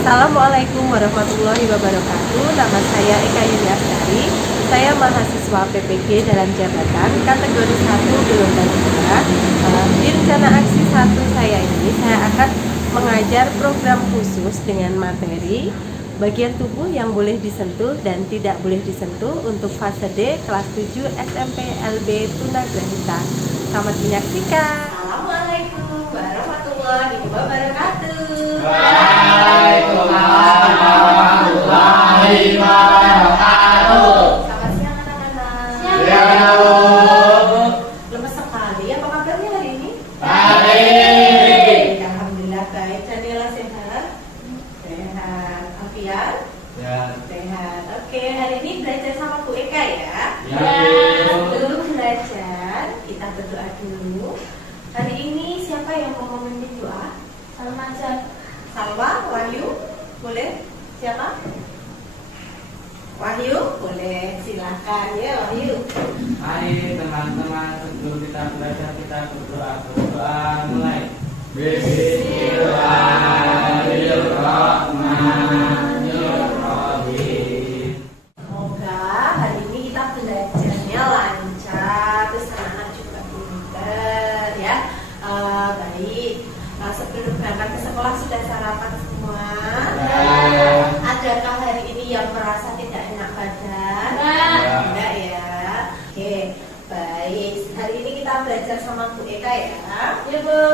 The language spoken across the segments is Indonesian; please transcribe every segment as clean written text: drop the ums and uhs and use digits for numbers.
Assalamualaikum warahmatullahi wabarakatuh. Nama saya Eka Yuliastari. Saya mahasiswa PPG dalam jabatan kategori 1 gelombang 2. Di rencana aksi 1 saya ini, saya akan mengajar program khusus dengan materi bagian tubuh yang boleh disentuh dan tidak boleh disentuh untuk fase D kelas 7 SMP LB Tunagrahita. Selamat menyaksikan. Assalamualaikum warahmatullahi wabarakatuh. Waalaikumsalam warahmatullahi wabarakatuh. Selamat siang anak-anak. Siang. Lemes sekali. Apa kabarnya hari ini? Baik. Alhamdulillah baik. Daniela sehat? Sehat. Alfian? Ya. Sehat. Oke, hari ini belajar sama Bu Eka ya. Ya. Sebelum belajar, kita berdoa dulu. Hari ini siapa yang mau memimpin doa? Salwa, Wahyu, boleh? Siapa? Wahyu, boleh. Silakan ya Wahyu. Mari teman-teman, sebelum kita belajar kita berdoa mulai. Bismillahirrahmanirrahim. Semoga hari ini kita belajarnya lancar, terus anak-anak juga pintar ya. Baik. Sebelum berangkat ke sekolah sudah sarapan semua? Adakah hari ini yang merasa tidak enak badan? Enggak ya. Oke, baik. Hari ini kita belajar sama Bu Eka ya. Ya Bu.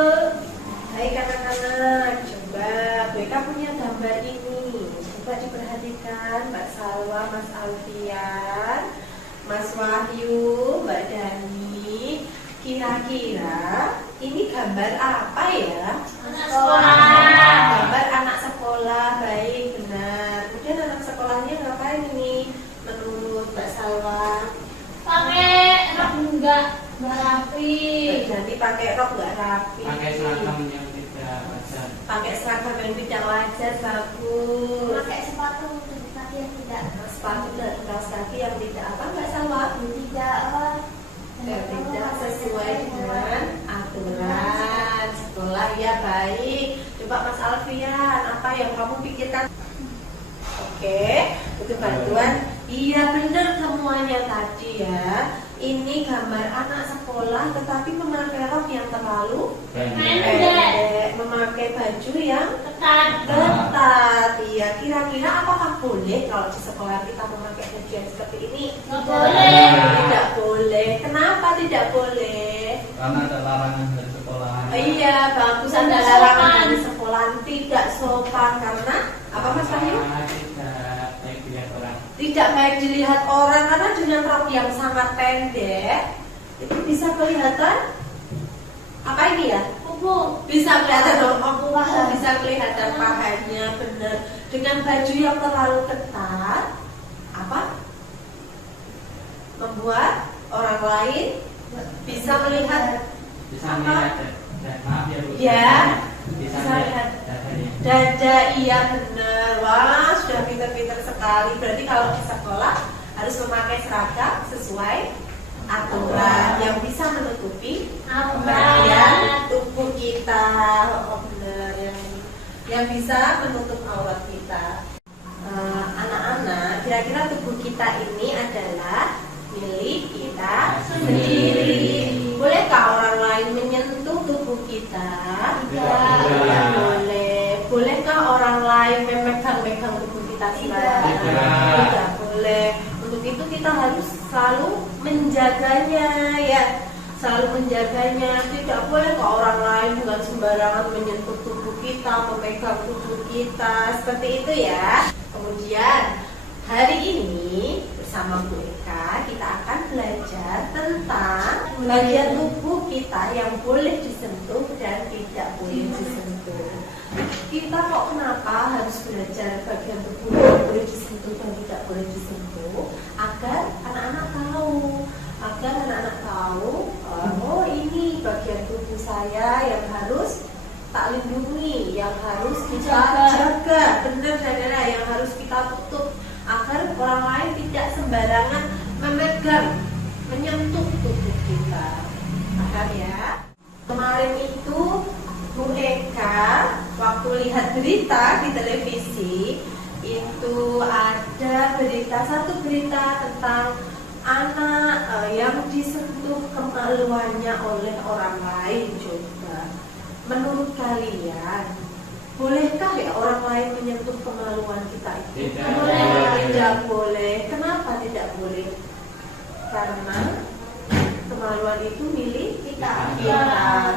Baik anak-anak, coba Bu Eka punya gambar ini. Coba diperhatikan Mbak Salwa, Mas Alfian, Mas Wahyu, Mbak Dani. Kira-kira ini gambar apa ya? Anak sekolah. Gambar anak sekolah, baik, benar. Kemudian anak sekolahnya ngapain ini menurut Mbak Salwa? Pakai rok enggak rapi. Nanti pakai rok nggak rapi. Pakai seragam yang tidak wajar. Pakai seragam yang tidak wajar, bagus. Pakai sepatu kaki yang tidak Sepatu dan kaos kaki yang tidak apa Mbak Salwa? Yang tidak sesuai dengan aturan sekolah ya, baik. Coba Mas Alfian, apa yang kamu pikirkan? Oke, butuh bantuan. Iya benar semuanya tadi ya. Ini gambar anak sekolah tetapi memakai rok yang terlalu pendek, memakai baju yang ketat. Iya, kira-kira apakah boleh kalau di sekolah kita memakai baju yang seperti ini? Nggak boleh. Tidak boleh. Kenapa tidak boleh? Karena ada larangan dari sekolah. Iya, bagus ada larangan dari sekolah, tidak sopan karena apa Mas Wahyu? Tidak baik dilihat orang. Tidak baik dilihat orang karena dengan rok yang sangat pendek itu bisa kelihatan apa ini ya? Kuku. Bisa kelihatan dong, bisa kelihatan pahanya, benar. Dengan baju yang terlalu ketat, apa? Membuat orang lain bisa melihat Bisa apa? melihat maaf ya Bu. Ya, Bisa bisa lihat dadanya. dada, iya benar. Wah, sudah pintar-pintar sekali. Berarti kalau di sekolah harus memakai seragam sesuai aturan yang bisa menutupi bagian tubuh kita. Oh, benar, yang bisa menutup aurat kita. Anak-anak, kira-kira tubuh kita ini adalah milik kita sendiri. Bolehkah orang lain menyentuh tubuh kita? Tidak boleh. Bolehkah orang lain memegang-megang tubuh kita sembarangan? Tidak boleh. Untuk itu kita harus selalu menjaganya ya. Selalu menjaganya. Tidak boleh ke orang lain dengan sembarangan menyentuh tubuh kita, memegang tubuh kita. Seperti itu ya. Kemudian hari ini bersama Bu Eka kita akan belajar tentang bagian tubuh kita yang boleh disentuh dan tidak boleh disentuh. Kita kok kenapa harus belajar bagian tubuh yang boleh disentuh dan tidak boleh disentuh? Agar anak-anak tahu, oh ini bagian tubuh saya yang harus tak lindungi, yang harus kita jaga, benar saudara, yang harus kita tutup agar orang lain tidak sembarangan memegang, menyentuh tubuh kita. Paham ya? Kemarin itu Bu Eka waktu lihat berita di televisi itu ada satu berita tentang anak yang disentuh kemaluannya oleh orang lain. Coba, menurut kalian, bolehkah ya orang lain menyentuh kemaluan kita itu? Tidak boleh. Tidak boleh. Kenapa tidak boleh? Karena kemaluan itu milik kita.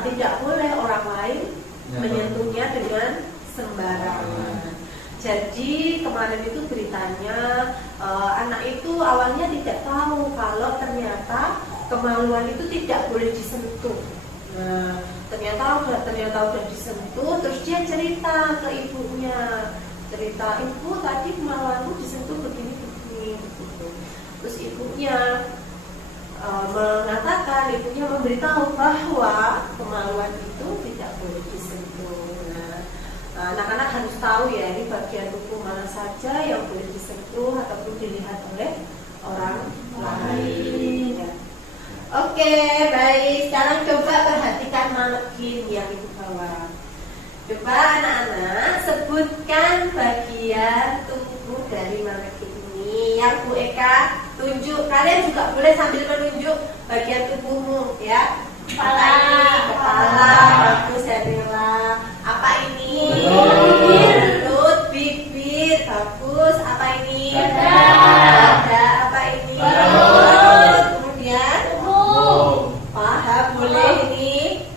Tidak boleh orang lain menyentuhnya dengan sembarangan. Jadi kemarin itu beritanya anak itu awalnya tidak tahu kalau ternyata kemaluan itu tidak boleh disentuh. Nah, ternyata udah disentuh, terus dia cerita ke ibunya, ibu tadi kemaluanku disentuh begini gitu. Terus ibunya ibunya memberitahu bahwa kemaluan itu tidak boleh disentuh. Nah, anak-anak harus tahu ya, ini bagian tubuh mana saja yang boleh disentuh ataupun dilihat oleh orang lain. Ya. Oke, baik. Sekarang coba perhatikan manekin yang ibu bawa. Coba anak-anak sebutkan bagian tubuh dari manekin ini. Yang Bu Eka tunjuk. Kalian juga boleh sambil menunjuk bagian tubuhmu ya. Kepala, bagus ya Bella. Apa ini? Mulut, bibir, bagus. Apa ini? Dada. Apa ini? Perut. Kemudian paha, boleh ini.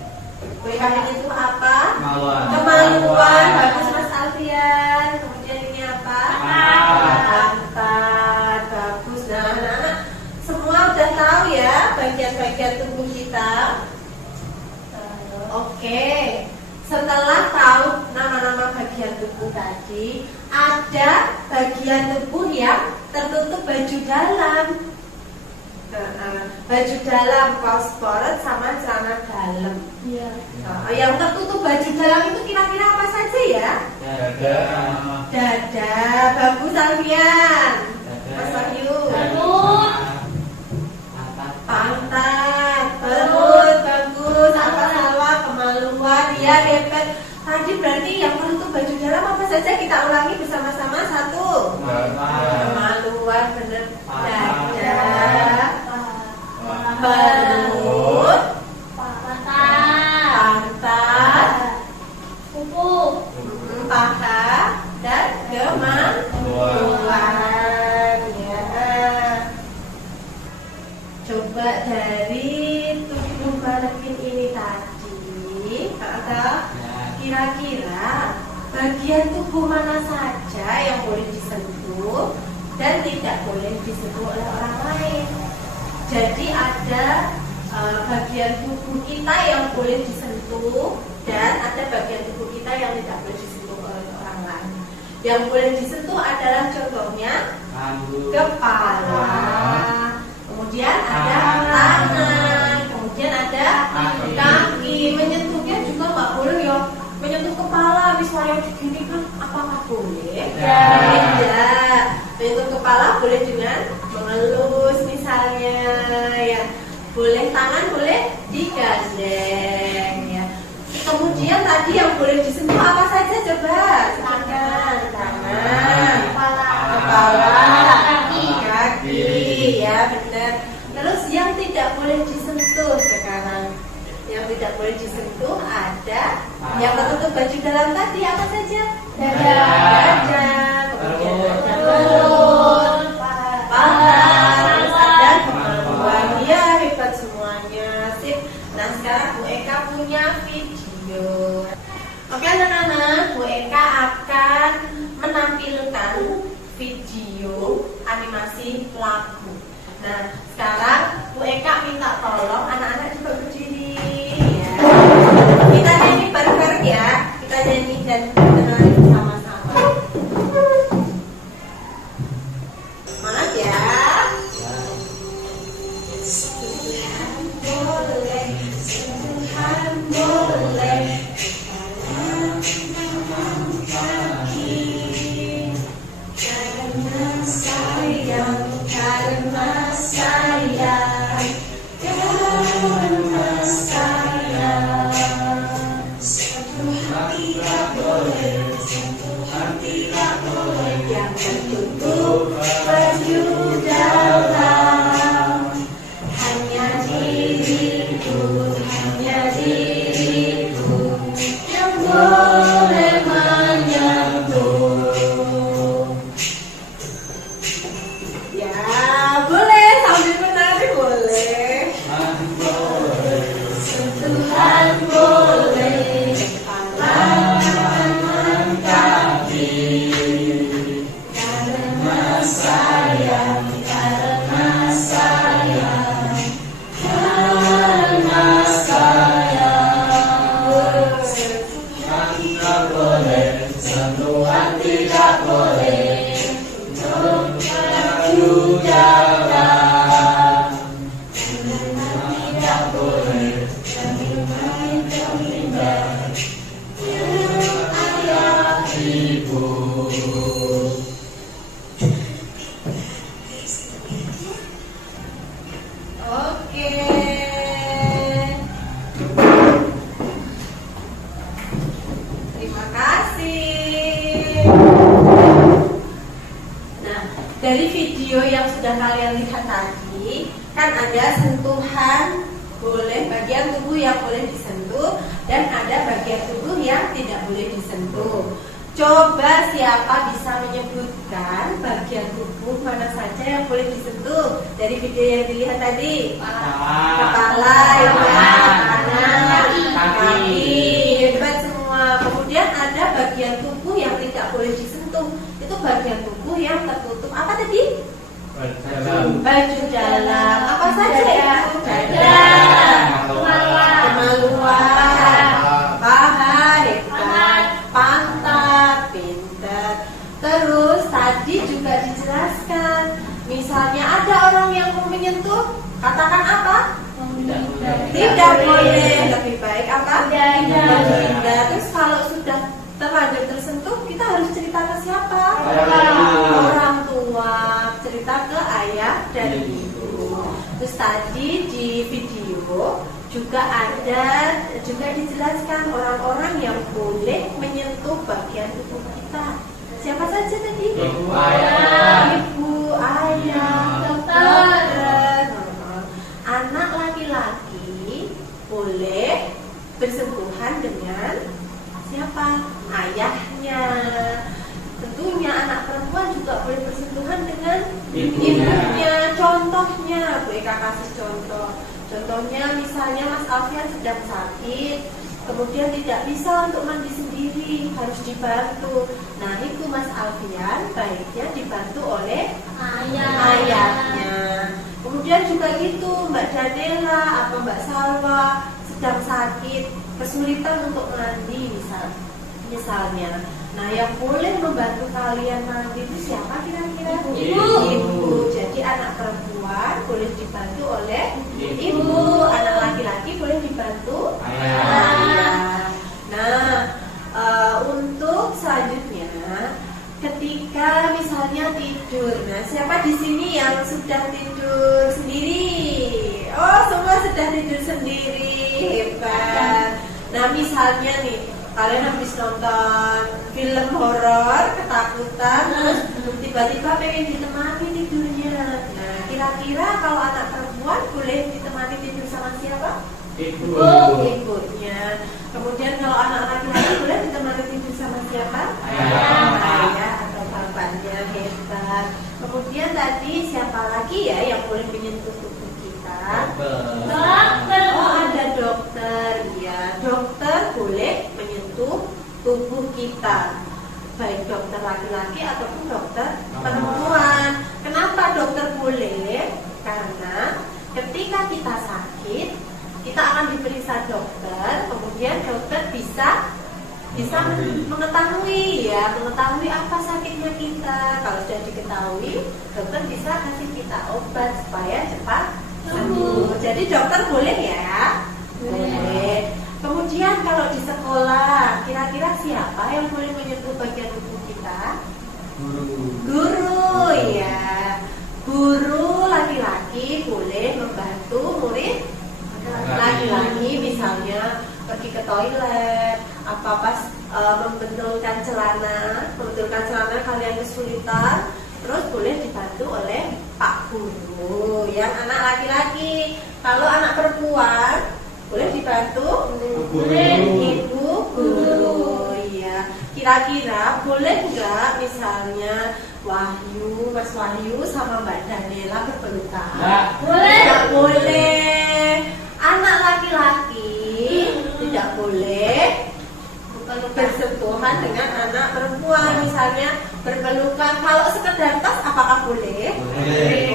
Boleh kalian itu apa? Kemaluan. Bagus Mas Alfian. Kemudian ini apa? Pantat. Bagus. Nah, anak-anak semua udah tahu ya bagian-bagian tubuh kita. Oke. Setelah tahu nama-nama bagian tubuh tadi, ada bagian tubuh yang tertutup baju dalam. Baju dalam, kaos sport sama celana dalam. Yang tertutup baju dalam itu kira-kira apa saja ya? Dada. Bagus Alfian. Mas Wahyu. Pantat. Perut. Bagus. Apa salah? Kemaluan. Ya, hebat. Tadi berarti yang tertutup baju dalam apa saja? Kita ulangi bersama-sama. 1. Kemaluan, benar. Dada. Perut, pantat, paha, dan kemaluan. Ya. Coba dari tubuh manekin ini tadi, kira-kira bagian tubuh mana saja yang boleh disentuh dan tidak boleh disentuh oleh orang lain? Jadi ada bagian tubuh kita yang boleh disentuh dan ada bagian tubuh kita yang tidak boleh disentuh oleh orang lain. Yang boleh disentuh adalah contohnya kepala, kemudian ada tangan, kemudian ada kaki. Menyentuhnya juga nggak boleh ya. Menyentuh kepala, misalnya begini kan apakah boleh? Tidak. Menyentuh kepala boleh dengan mengelus misalnya ya. Boleh tangan, boleh digandeng ya. Kemudian tadi yang boleh disentuh apa saja coba? Tangan, kepala, kaki ya benar. Terus yang tidak boleh disentuh sekarang. Yang tidak boleh disentuh ada yang tertutup baju dalam tadi apa saja? Dada, kemudian ada perut, paha, terus ada kemaluan. Ya, hebat semuanya. Sip. Nah, sekarang Bu Eka punya video. Oke anak-anak, Bu Eka akan tidak boleh yang tertutup baju dalam. Hanya diriku yang boleh menyentuh. Ya, boleh sambil menari boleh. Sentuhan boleh, tangan kaki. Karena sayang, karena sayang, karena sayang. Tak boleh, sentuhan tidak boleh. Baju jalan, tidak boleh. Ayah ibu. Oke. Terima kasih. Nah, dari video yang sudah kalian lihat tadi, kan ada sentuhan boleh, bagian tubuh yang boleh disentuh, dan ada bagian tubuh yang tidak boleh disentuh. Coba siapa bisa menyebutkan bagian tubuh mana saja yang boleh disentuh dari video yang dilihat tadi? Kepala, ya, tangan, kaki, hebat semua. Kemudian ada bagian tubuh yang tidak boleh disentuh. Itu bagian tubuh yang tertutup. Apa tadi? Baju dalam. Apa saja itu? Dada, kemaluan, paha, hebat, pantat, pintar. Terus tadi juga dijelaskan, misalnya ada orang yang mau menyentuh, katakan apa? Tidak boleh. Lebih baik apa? Menghindar. Terus kalau sudah terlanjur tersentuh, kita harus cerita ke siapa? Orang tua. Cerita ke ayah dan ibu. Terus tadi di video juga dijelaskan orang-orang yang boleh menyentuh bagian tubuh kita. Siapa saja tadi? Ibu, ayah. Ibu, ayah, dokter. Anak laki-laki boleh bersentuhan dengan siapa? Ayahnya. Tentunya anak perempuan juga boleh bersentuhan dengan ibunya. Contohnya, boleh kakak kasih contoh. Contohnya misalnya Mas Alfian sedang sakit, kemudian tidak bisa untuk mandi sendiri, harus dibantu. Nah, itu Mas Alfian baiknya dibantu oleh ayahnya. Kemudian juga gitu, Mbak Danela atau Mbak Salwa sedang sakit, kesulitan untuk mandi misalnya. Nah, yang boleh membantu kalian mandi itu siapa kira-kira? Ibu. Jadi anak perempuan boleh dibantu oleh ibu, anak laki-laki boleh dibantu ayah. Nah, untuk selanjutnya, ketika misalnya tidur, nah siapa di sini yang sudah tidur sendiri? Oh, semua sudah tidur sendiri, hebat. Nah, misalnya nih, kalian habis nonton film horor, ketakutan, terus tiba-tiba pengen ditemani tidurnya. Nah, kira-kira kalau anak perempuan boleh ditemani tidur sama siapa? Ibunya. Kemudian kalau anak laki-laki boleh ditemani tidur sama siapa? Ayah atau bapaknya, hebat. Kemudian tadi siapa lagi ya yang boleh menyentuh tubuh kita? Dokter. Oh, ada dokter. Ya, dokter boleh menyentuh tubuh kita, baik dokter laki-laki ataupun dokter perempuan. Kenapa dokter boleh? Karena ketika kita sakit, kita akan diperiksa dokter, kemudian dokter bisa mengetahui apa sakitnya kita. Kalau sudah diketahui, dokter bisa kasih kita obat supaya cepat sembuh. Jadi dokter boleh ya? Boleh. Kemudian kalau di sekolah, kira-kira siapa yang boleh menyentuh bagian tubuh kita? Guru ya. Guru laki-laki boleh membantu murid laki-laki, misalnya pergi ke toilet, apa pas membentulkan celana kalian kesulitan, terus boleh dibantu oleh Pak Guru yang anak laki-laki. Kalau anak perempuan boleh dibantu Ibu Guru. Ya, kira-kira boleh nggak misalnya Mas Wahyu sama Mbak Daniela berpelukan? Boleh. Tidak boleh. Anak laki-laki tidak boleh bersentuhan dengan anak perempuan, misalnya berpelukan. Kalau sekedar tas, apakah boleh?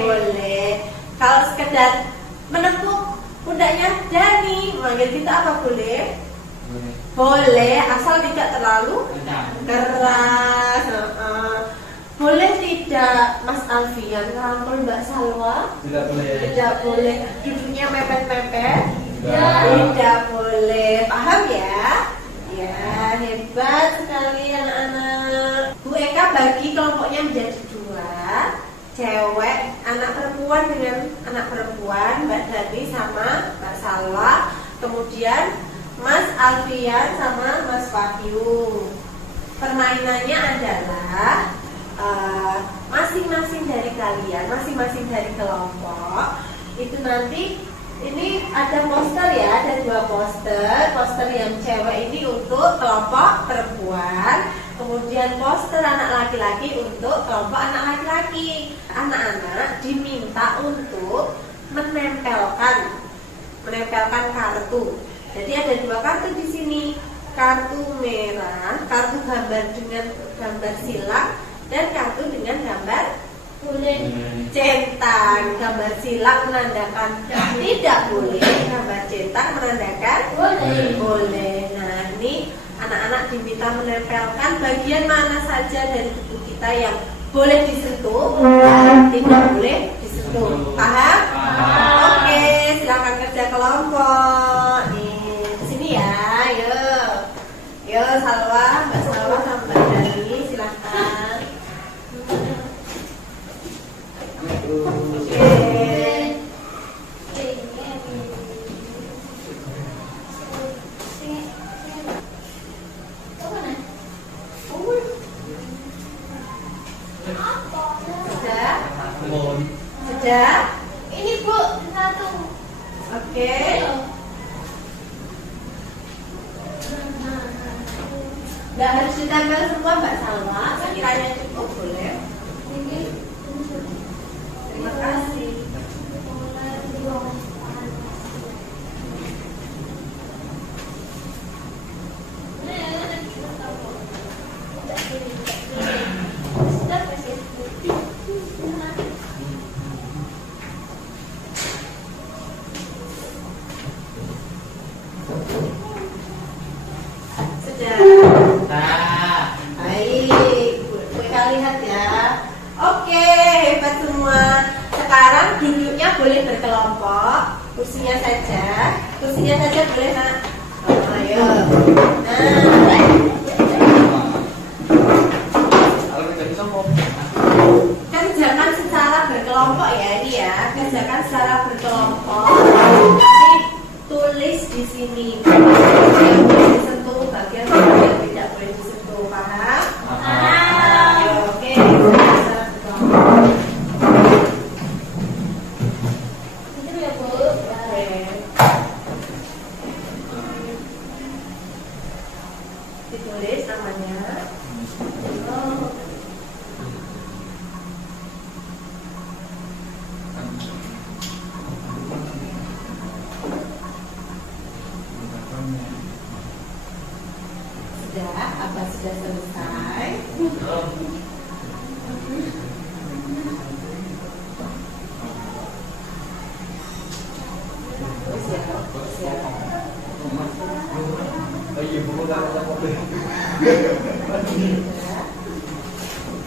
Boleh. Kalau sekedar menepuk pundaknya Dani, manggil kita apa boleh? Boleh, asal tidak terlalu keras. Boleh tidak Mas Alfian rangkul Mbak Salwa? Tidak boleh. Tidak boleh. Duduknya mepet-mepet? Tidak. Tidak boleh. Paham ya? Ya, hebat sekali anak-anak. Bu Eka bagi kelompoknya menjadi 2, cewek, anak perempuan dengan anak perempuan, Mbak Dani sama Mbak Salwa, kemudian Mas Alfian sama Mas Wahyu. Permainannya adalah masing-masing dari kalian, masing-masing dari kelompok itu nanti ini ada poster ya, ada 2 poster. Poster yang cewek ini untuk kelompok perempuan, kemudian poster anak laki-laki untuk kelompok anak laki-laki. Anak-anak diminta untuk menempelkan kartu. Jadi ada 2 kartu di sini, kartu merah, kartu gambar dengan gambar silang, dan kartu dengan gambar centang. Gambar silang menandakan tidak boleh, gambar centang menandakan boleh. Nah, ini anak-anak diminta menempelkan bagian mana saja dari tubuh kita yang boleh disentuh dan tidak boleh disentuh. Paham? Oke, silakan kerja kelompok. Nih, di sini ya. Yo, Salwa, Mbak Salwa sama Mbak Dani, silakan. Sudah? Ini Bu, 1. Oke. Nggak harus ditempel semua Mbak Salwa, sekiranya cukup boleh. Terima kasih. Baik, kita lihat ya. Oke, hebat semua. Sekarang duduknya boleh berkelompok. Kursinya saja boleh nak. Ayo. Kerjakan secara berkelompok ya ini ya. Kerjakan secara berkelompok. Nanti tulis di sini. Yang boleh disentuh, bagian yang tidak boleh disentuh. Paham? Ayo, oke. Secara berkelompok. Ditulis namanya. Sudah, apa sudah selesai? Siap.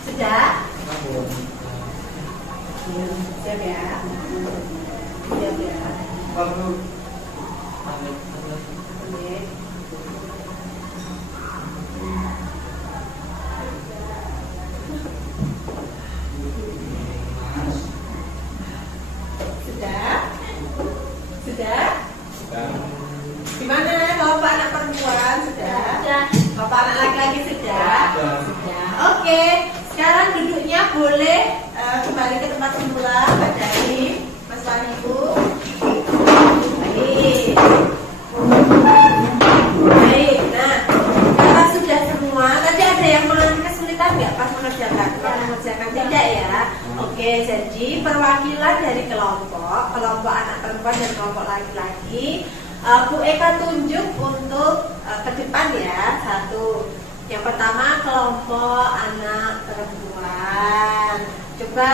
Sudah? Siap ya? Siap ya? Oke. Sudah? Gimana kelompok anak perempuan? Sudah? Kelompok anak Oke, sekarang duduknya boleh kembali ke tempat semula. Mbak Dani, Mas Wahyu. Baik. Baik, nah kalau sudah semua, tadi ada yang mengalami kesulitan nggak pas mengerjakan? Tidak ya. Oke, jadi perwakilan dari kelompok anak perempuan dan kelompok laki-laki, Bu Eka tunjuk untuk ke depan ya. Satu, yang pertama kelompok anak perempuan. Coba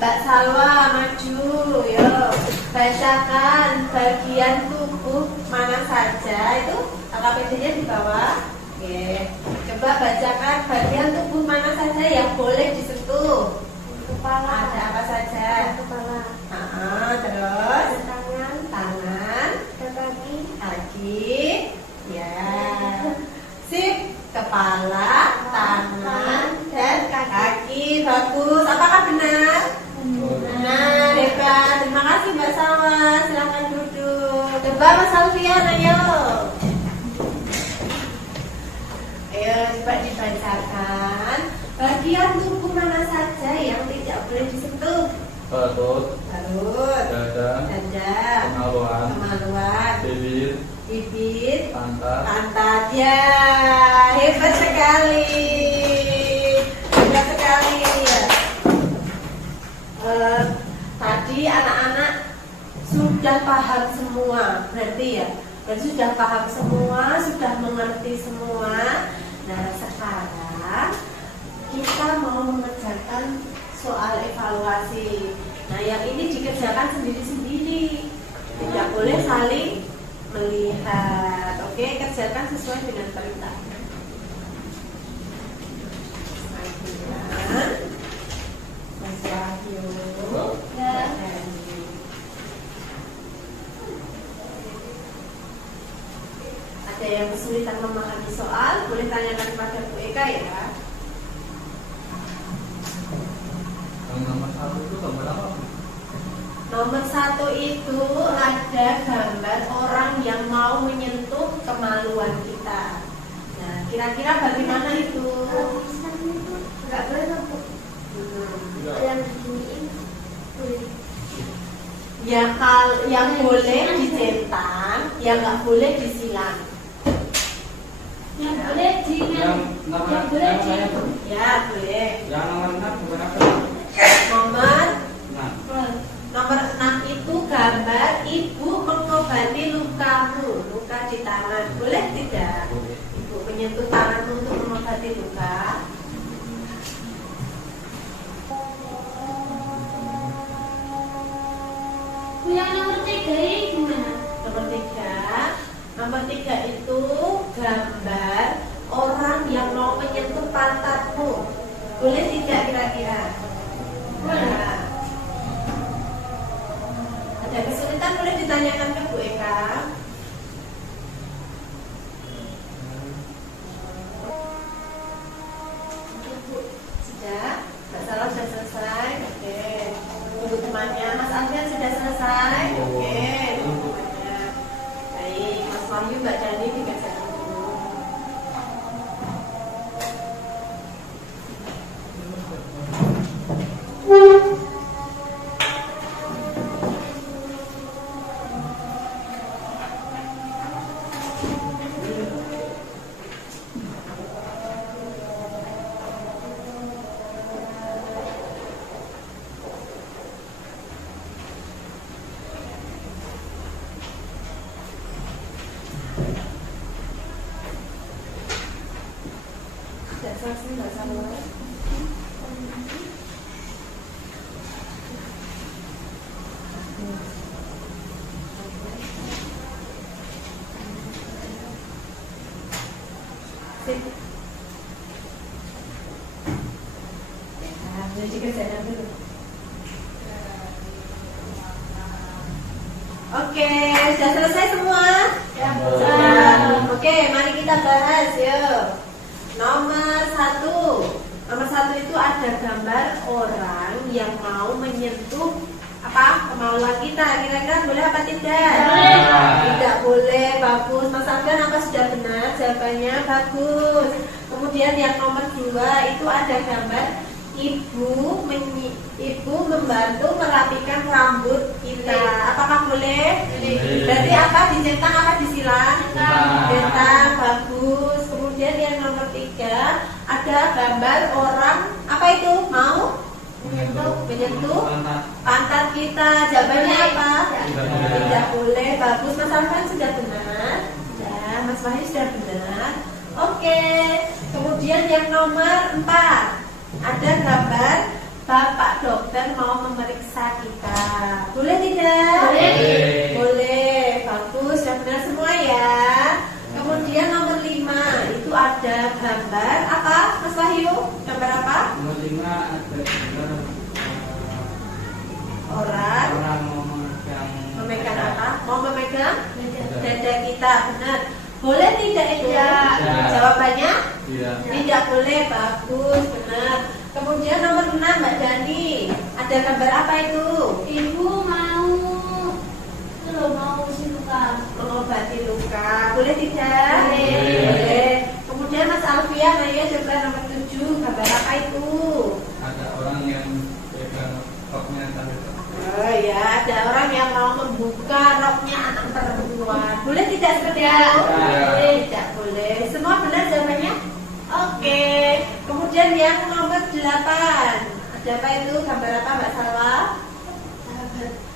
Mbak Salwa maju, yuk bacakan bagian tubuh mana saja itu. KPD-nya di bawah. Oke. Coba bacakan bagian tubuh mana saja yang boleh disentuh. Kepala. Ada apa saja? Kepala. Terus Tangan. tangan, Kaki. kaki, ya. Sip. Kepala, tangan, dan kaki. Bagus. Apakah benar? Benar, hebat. Terima kasih Mbak Salwa. Silakan duduk. Coba Mas Alfian, ayo. Ayo coba dibacakan bagian tubuh mana saja yang tidak boleh disentuh. Perut, Perut, dada, dada, kemaluan, bibir, pantat. Ya, hebat sekali. Hebat sekali ya. Tadi anak-anak sudah paham semua, berarti ya. Berarti sudah paham semua, sudah mengerti semua. Nah, sekarang kita mau mengerjakan soal evaluasi. Nah, yang ini dikerjakan sendiri-sendiri. Tidak boleh saling melihat. Oke, kerjakan sesuai dengan perintah. Mas Wahyu. Ya. Ada yang kesulitan memahami soal, boleh tanyakan kepada Bu Eka ya. Yang nomor 1 itu gambar apa? Nomor 1 itu ada gambar orang yang mau menyentuh kemaluan kita. Nah, kira-kira bagaimana itu? Enggak boleh nempuk. Yang beginiin boleh. Yang boleh dicentang, yang nggak boleh disilang. Yang boleh di Yang yang boleh di Ya, boleh. Yang nomor 6 bukan apa? Nomor 6 itu gambar ibu mengobati lukamu, luka di tangan. Boleh tidak? Ibu menyentuh tanganmu untuk mengobati luka. yang nomor 3 ini gimana? Nomor 3 itu gambar orang yang mau menyentuh pantatmu. Boleh tidak kira-kira? Boleh. Ada kesulitan boleh ditanyakan ke Bu Eka. Sudah? Mbak Salwa sudah selesai? Oke. Tunggu temannya. Mas Alfian sudah selesai? Oke. Tunggu temannya. Baik. Mas Wahyu, Mbak Dani dikerjakan dulu. Sudah selesai Mbak Salwa? Sip. Ya, boleh dikerjakan dulu. Oke, sudah selesai semua? Ya, Sudah. Oke, mari kita bahas yuk. Nomor 1 itu ada gambar orang yang mau menyentuh kemaluan kita. Kira-kira boleh apa tidak? Boleh. Tidak boleh. Bagus. Mas Alfian, apa sudah benar jawabannya? Bagus. Kemudian yang nomor 2 itu ada gambar ibu membantu merapikan rambut kita. Apakah boleh? Boleh. Berarti apa? Dicentang apa disilang? Centang. Centang, bagus. Kemudian yang nomor 3 ada gambar orang apa itu? Mau menyentuh pantat kita. Jawabannya apa? Tidak boleh. Tidak boleh. Bagus, Mas Alvan sudah benar. Ya, Mas Wahyu sudah benar. Oke. Kemudian yang nomor 4 ada gambar Bapak dokter mau memeriksa kita. Boleh tidak? Boleh. Boleh. Bagus, sudah benar semua ya. Kemudian nomor 5 itu ada gambar apa, Mas Wahyu? Gambar apa? Nomor 5 ada gambar Orang orang memegang apa? Mau memegang dada kita, benar. Boleh tidak Eda? Tidak. Jawabannya Iya. tidak boleh. Bagus, benar. Kemudian nomor 6 Mbak Dani, ada gambar apa itu? Ibu mau si luka. Mengobati luka. Boleh tidak? Boleh. Boleh. Kemudian Mas Alfian, ayo coba nomor 7, gambar apa itu? Ada orang yang pegang roknya tadi. Oh ya, ada orang yang mau membuka roknya anak perempuan. Boleh tidak seperti itu? Tidak. Tidak boleh. Semua benar jawabannya? Oke. Kemudian yang nomor 8. Ada apa itu? Gambar apa Mbak Salwa?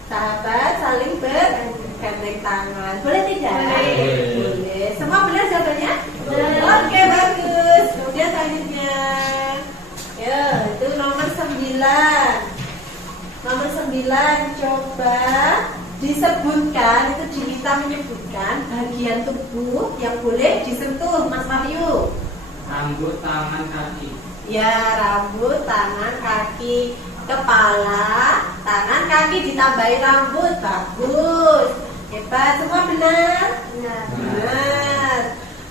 Sahabat saling bergandeng tangan. Boleh tidak? Boleh. Boleh. Semua benar jawabannya? Boleh. Oke, bagus. Kemudian selanjutnya. Ya, itu nomor 9. Nomor 9, coba disebutkan, itu diminta menyebutkan bagian tubuh yang boleh disentuh, Mas Mario. Rambut, tangan, kaki. Ya, rambut, tangan, kaki, kepala, tangan, kaki ditambahi rambut. Bagus. Hebat, semua benar? Benar.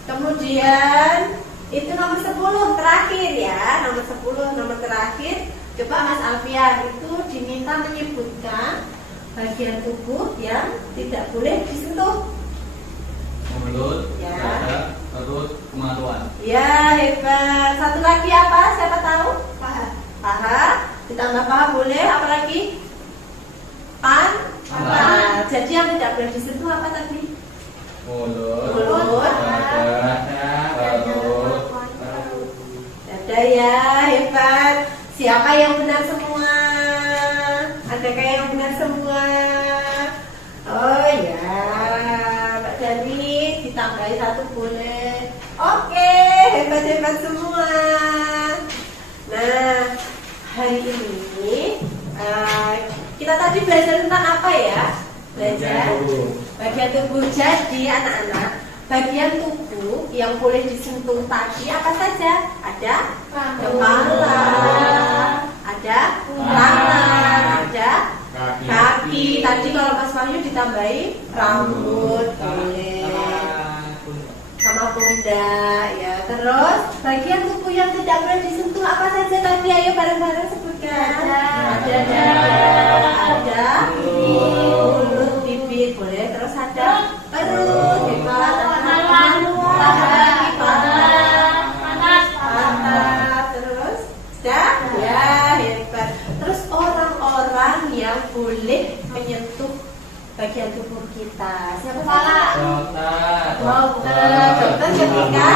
Kemudian itu nomor 10 terakhir ya, nomor 10 nomor terakhir. Coba Mas Alfian itu diminta menyebutkan bagian tubuh yang tidak boleh disentuh. Mulut, Ya. dada, perut, kemaluan. Ya, hebat. Satu lagi apa? Siapa tahu? Paha. Paha. Ditambah paha boleh. Apa lagi? Pantat. Jadi yang tidak boleh disentuh apa tadi? Mulut, Mulut, dada, perut, Dada ya, hebat. Siapa yang benar semua? Adakah yang benar semua? Oh ya, Mbak Dani ditambahi 1 boleh. Oke, hebat-hebat semua. Nah, hari ini kita tadi belajar tentang apa ya? Belajar bagian tubuh. Jadi anak-anak, bagian tubuh yang boleh disentuh tadi apa saja? Ada kepala, ada tangan, ada kaki. Tadi kalau Mas Wahyu ditambahi rambut boleh, sama pundak ya. Terus bagian tubuh yang tidak boleh disentuh apa saja tadi? Ayo bareng-bareng sebutkan. Ada dada, ada mulut, bibir boleh. Terus ada perut, hebat, pantat, terus dah ya, hebat. Terus orang-orang yang boleh menyentuh bagian tubuh kita, siapa saja? Dokter ketika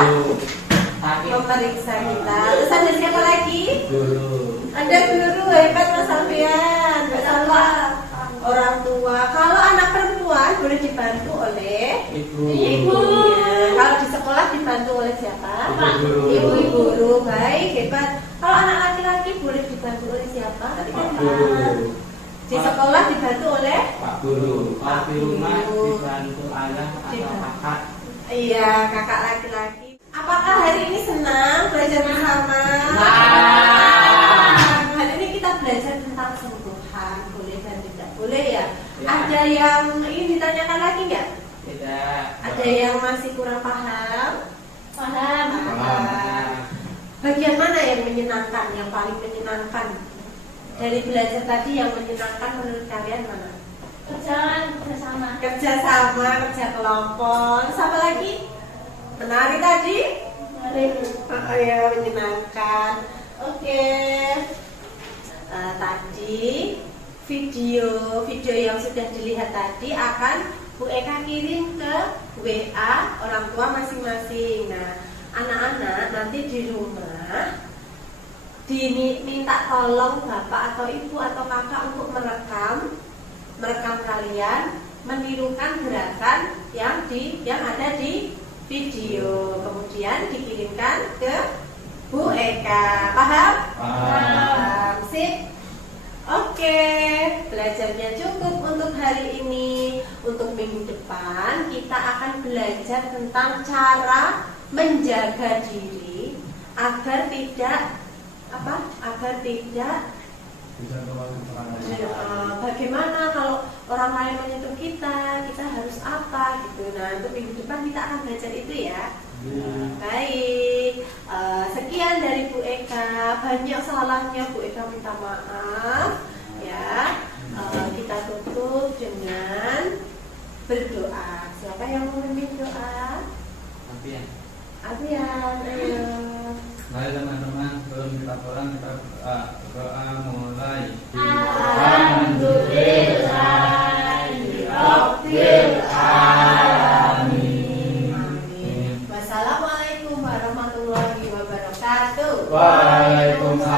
memeriksa kita. Terus ada siapa lagi? Ada guru, hebat Mas Alfian, Mbak Salwa. Orang tua. Kalau anak perempuan boleh dibantu oleh Ibu. ibu. Ya. Kalau di sekolah dibantu oleh siapa? Ibu guru. Baik, hebat. Kalau anak laki-laki boleh dibantu oleh siapa? Tadi kan bilang. Di sekolah dibantu oleh Pak Guru. Kalau di rumah dibantu ayah atau kakak. iya, kakak laki-laki. Apakah hari ini senang belajar bersama? Hari ini kita belajar tentang sentuhan, boleh dan tidak boleh ya. Ya. Ada yang ingin ditanyakan lagi nggak? Tidak. Ada yang masih kurang paham? Paham. Bagian mana yang menyenangkan, yang paling menyenangkan? Dari belajar tadi yang menyenangkan menurut kalian mana? Berjalan bersama. Kerja sama, kerja kelompok. Terus apa lagi? Menari tadi? Oh ya, menyenangkan. Oke. Tadi video yang sudah dilihat tadi akan Bu Eka kirim ke WA orang tua masing-masing. Nah, anak-anak nanti di rumah diminta tolong bapak atau ibu atau kakak untuk merekam kalian menirukan gerakan yang ada di video, kemudian dikirimkan ke Bu Eka. Paham? Paham. Sip. Oke, belajarnya cukup untuk hari ini. Untuk minggu depan kita akan belajar tentang cara menjaga diri agar tidak bagaimana kalau orang lain menyentuh kita harus apa gitu. Nah, untuk minggu depan kita akan belajar itu ya. Baik, sekian dari Bu Eka. Banyak salahnya Bu Eka minta maaf ya. Kita tutup dengan berdoa. Siapa yang mau memimpin doa? Abian, ayo. Baik teman-teman, sebelum kita pulang kita doa mulai. Alhamdulillahirabbil alamin. Wassalamualaikum warahmatullahi wabarakatuh. Waalaikumsalam.